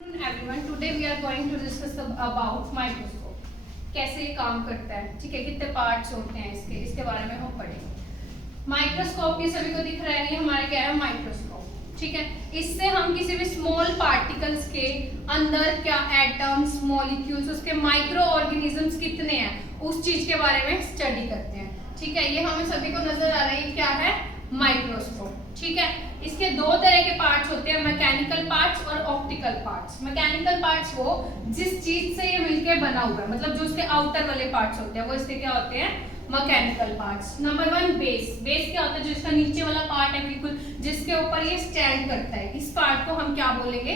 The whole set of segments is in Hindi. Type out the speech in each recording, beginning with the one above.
Everyone, today we are going to discuss about microscope. कैसे ये काम करता है, ठीक है, कितने पार्ट्स होते हैं इसके बारे में हम पढ़ेंगे। माइक्रोस्कोप ये सभी को दिख रहा है, ये हमारा क्या है माइक्रोस्कोप, ठीक है। इससे हम किसी भी स्मॉल पार्टिकल्स के अंदर क्या एटम्स, मॉलिक्यूल्स, उसके माइक्रो ऑर्गेनिजम्स कितने हैं उस चीज के बारे में स्टडी करते हैं, ठीक है। ये हमें सभी को नजर आ रहा है, क्या है माइक्रोस्कोप, ठीक है। इसके दो तरह के पार्ट्स होते हैं, मैकेनिकल पार्ट्स और ऑप्टिकल पार्ट्स। मैकेनिकल पार्ट्स वो जिस चीज से ये मिलके बना हुआ है, मतलब जो उसके आउटर वाले पार्ट्स होते हैं वो इसके क्या होते हैं mechanical parts. Number 1 base. Base क्या होता है, जो इसका नीचे वाला पार्ट है बिल्कुल जिसके ऊपर ये स्टैंड करता है, इस पार्ट को हम क्या बोलेंगे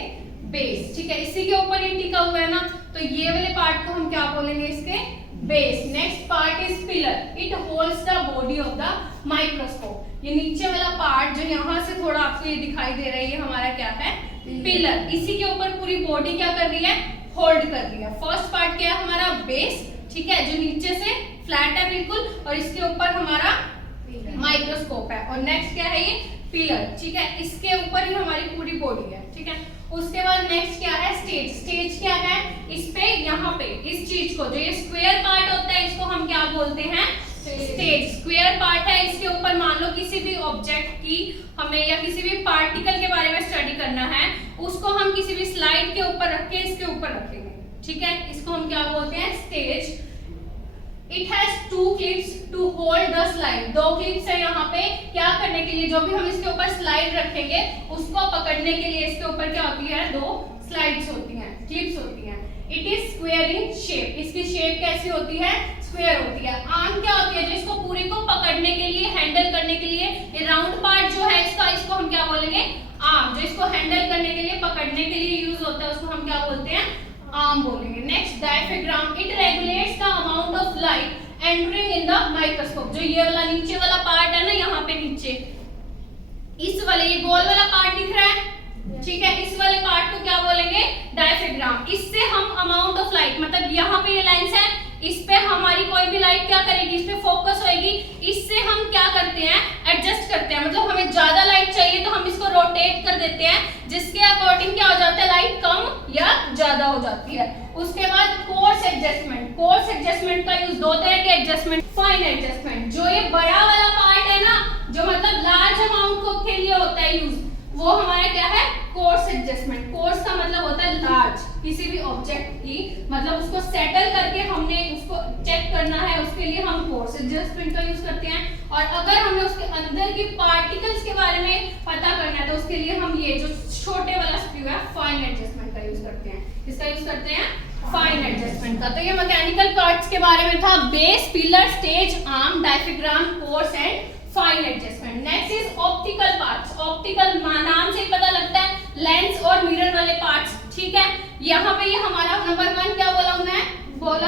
बेस, ठीक है। इसी के ऊपर ये टिका हुआ है ना, तो ये वाले पार्ट को हम क्या बोलेंगे इसके base. Next part is pillar, it holds the body of the microscope. ये नीचे वाला पार्ट जो यहाँ से थोड़ा आपको ये दिखाई दे रहा है, ये हमारा क्या है पिलर। इसी के ऊपर पूरी बॉडी क्या कर रही है होल्ड कर रही है। फर्स्ट पार्ट क्या है हमारा बेस, ठीक है, जो नीचे से फ्लैट है बिल्कुल, और इसके ऊपर हमारा माइक्रोस्कोप है। और नेक्स्ट क्या है ये पिलर, ठीक है, इसके ऊपर ही हमारी पूरी बॉडी है, ठीक है। उसके बाद नेक्स्ट क्या है स्टेज। स्टेज क्या है, इस पे यहाँ पे इस चीज को, जो ये स्क्वायर पार्ट होता है इसको हम क्या बोलते हैं स्टेज। स्क्वायर पार्ट है, इसके ऊपर मान लो किसी भी ऑब्जेक्ट की हमें या किसी भी पार्टिकल के बारे में स्टडी करना है, उसको हम किसी भी स्लाइड के ऊपर रख के इसके ऊपर रखेंगे, ठीक है। इसको हम क्या बोलते हैं stage. It has 2 clips to hold the slide. 2 clips है यहाँ पे क्या करने के लिए, जो भी हम इसके ऊपर स्लाइड रखेंगे उसको पकड़ने के लिए इसके ऊपर क्या होती है 2 स्लाइड्स होती हैं, क्लिप्स होती हैं। It is square in shape, इसकी शेप कैसी होती है स्क्वायर होती है। आर्म क्या होती है, जो इसको पूरी को पकड़ने के लिए हैंडल करने के लिए, ये राउंड पार्ट जो है इसका, इसको हम क्या बोलेंगे आर्म। जो इसको हैंडल करने के लिए पकड़ने के लिए यूज होता है उसको हम क्या बोलते हैं आर्म बोलेंगे। Next diaphragm, it regulates the amount of light entering in the microscope. जो ये वाला नीचे वाला पार्ट है ना, यहाँ पे नीचे इस वाले ये गोल वाला पार्ट दिख रहा है, ठीक है, इस वाले पार्ट को क्या बोलेंगे डायफ्राम। इससे हम अमाउंट ऑफ लाइट, मतलब यहाँ पे ये लेंस है, इस पे हमारी कोई भी लाइट क्या करेगी, इस पे फोकस होएगी। इससे हम क्या करते हैं एडजस्ट करते हैं, मतलब हमें ज्यादा लाइट चाहिए तो हम इसको रोटेट कर देते हैं, जिसके अकॉर्डिंग क्या हो जाता है लाइट कम या ज्यादा हो जाती है। उसके बाद कोर्स एडजस्टमेंट। कोर्स एडजस्टमेंट का यूज 2 तरह के एडजस्टमेंट। फाइन एडजस्टमेंट, जो ये बड़ा वाला पार्ट है ना, जो मतलब लार्ज अमाउंट को के लिए होता है यूज, वो हमारा क्या है कोर्स एडजस्टमेंट। कोर्स का मतलब होता है लार्ज, किसी भी ऑब्जेक्ट की मतलब उसको सेटल करके हमने उसको चेक करना है, उसके लिए हम कोर्स एडजस्टमेंट का यूज करते हैं। और अगर हमें उसके अंदर की पार्टिकल्स के बारे में पता करना है तो उसके लिए हम ये जो छोटे वाला स्क्रू है फाइन एडजस्टमेंट का यूज करते हैं। इसका यूज करते हैं फाइन एडजस्टमेंट का। तो ये मैकेनिकल पार्ट्स के बारे में था, base, pillar, stage, arm, diaphragm, course and fine adjustment. Next is optical parts. Optical नाम से ही पता लगता है लेंस और मिरर वाले पार्ट्स, ठीक है। यहाँ पे ये हमारा नंबर 1 क्या बोला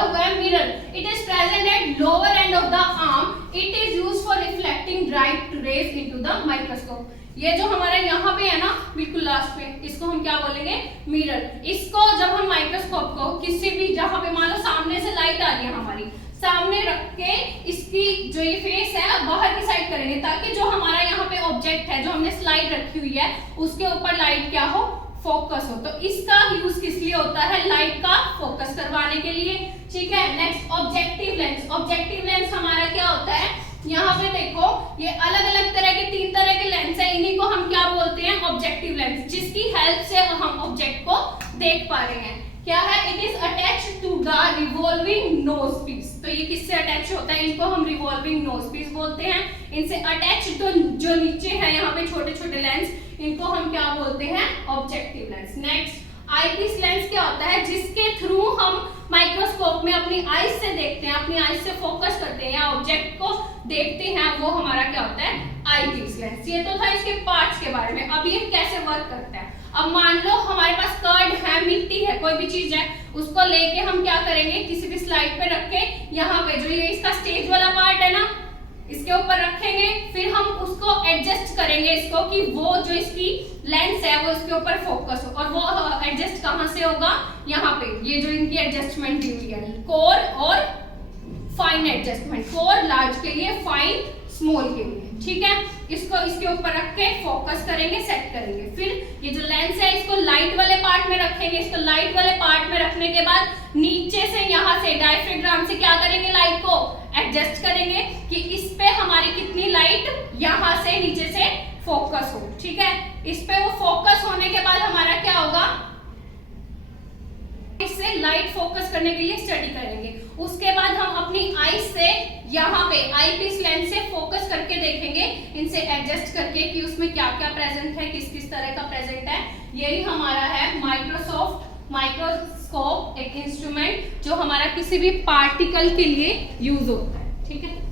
हुआ है mirror. It is present at lower end of the arm. It is used for reflecting bright rays into the microscope. ये जो हमारा यहाँ पे है ना बिल्कुल लास्ट पे, इसको हम क्या बोलेंगे मिरर। इसको जब हम माइक्रोस्कोप को किसी भी, जहाँ पे मान लो सामने से लाइट आ रही है हमारी, सामने रख के इसकी जो ये फेस है बाहर की साइड करेंगे, ताकि जो हमारा यहाँ पे ऑब्जेक्ट है जो हमने स्लाइड रखी हुई है उसके ऊपर लाइट क्या हो फोकस हो। तो इसका यूज किस लिए होता है लाइट का फोकस करवाने के लिए, ठीक है। Next objective lens. Objective lens हमारा क्या होता है, यहाँ पे देखो ये अलग अलग तरह के 3 तरह के लेंस है, इन्हीं को हम क्या बोलते हैं ऑब्जेक्टिव लेंस, जिसकी हेल्प से हम ऑब्जेक्ट को देख पा रहे हैं। क्या है, it is attached to the revolving nosepiece. तो ये किससे अटैच होता है, इनको हम रिवॉल्विंग नोज पीस बोलते हैं। इनसे अटैच तो जो नीचे है यहाँ पे छोटे छोटे लेंस, इनको हम क्या बोलते हैं objective lens. Next eyepiece lens क्या होता है, जिसके थ्रू हम माइक्रोस्कोप में अपनी आईज से देखते हैं, अपनी आईज से फोकस करते हैं या ऑब्जेक्ट को देखते हैं, वो हमारा क्या होता है आईपीस लेंस। ये तो था इसके पार्ट्स के बारे में। अब ये कैसे वर्क करता है, अब मान लो हमारे पास कर्ड है, मिट्टी है, कोई भी चीज है, उसको लेके हम क्या करेंगे किसी भी स्लाइड पे रख के, यहाँ पे जो ये इसका स्टेज वाला पार्ट है ना, इसके ऊपर रखेंगे, फिर हम उसको एडजस्ट करेंगे इसको कि वो जो इसकी लेंस है वो इसके ऊपर फोकस हो। और वो एडजस्ट कहाँ से होगा, यहाँ पे ये जो इनकी एडजस्टमेंट दी हुई है कोर और फाइन एडजस्टमेंट। कोर लार्ज के लिए, फाइन स्मॉल के लिए, ठीक है। इसको इसके ऊपर रख के फोकस करेंगे, सेट करेंगे। फिर ये जो लेंस है इसको लाइट वाले पार्ट में रखेंगे। इसको लाइट वाले पार्ट में रखने के बाद नीचे से यहाँ से डायफ्राम से क्या करेंगे, लाइट को एडजस्ट करेंगे कि इस पे हमारी कितनी लाइट यहाँ से नीचे से फोकस हो। ठीक है, इस पे वो फोकस होने के बाद हमारा क्या होगा, इससे लाइट फोकस करने के लिए स्टडी करेंगे। उसके बाद हम अपनी आई से यहाँ पे आई पीस लेंस से फोकस करके देखेंगे, इनसे एडजस्ट करके कि उसमें क्या क्या प्रेजेंट है, किस किस तरह का प्रेजेंट है। यही हमारा है माइक्रोस्कोप, एक इंस्ट्रूमेंट जो हमारा किसी भी पार्टिकल के लिए यूज होता है। ठीक है।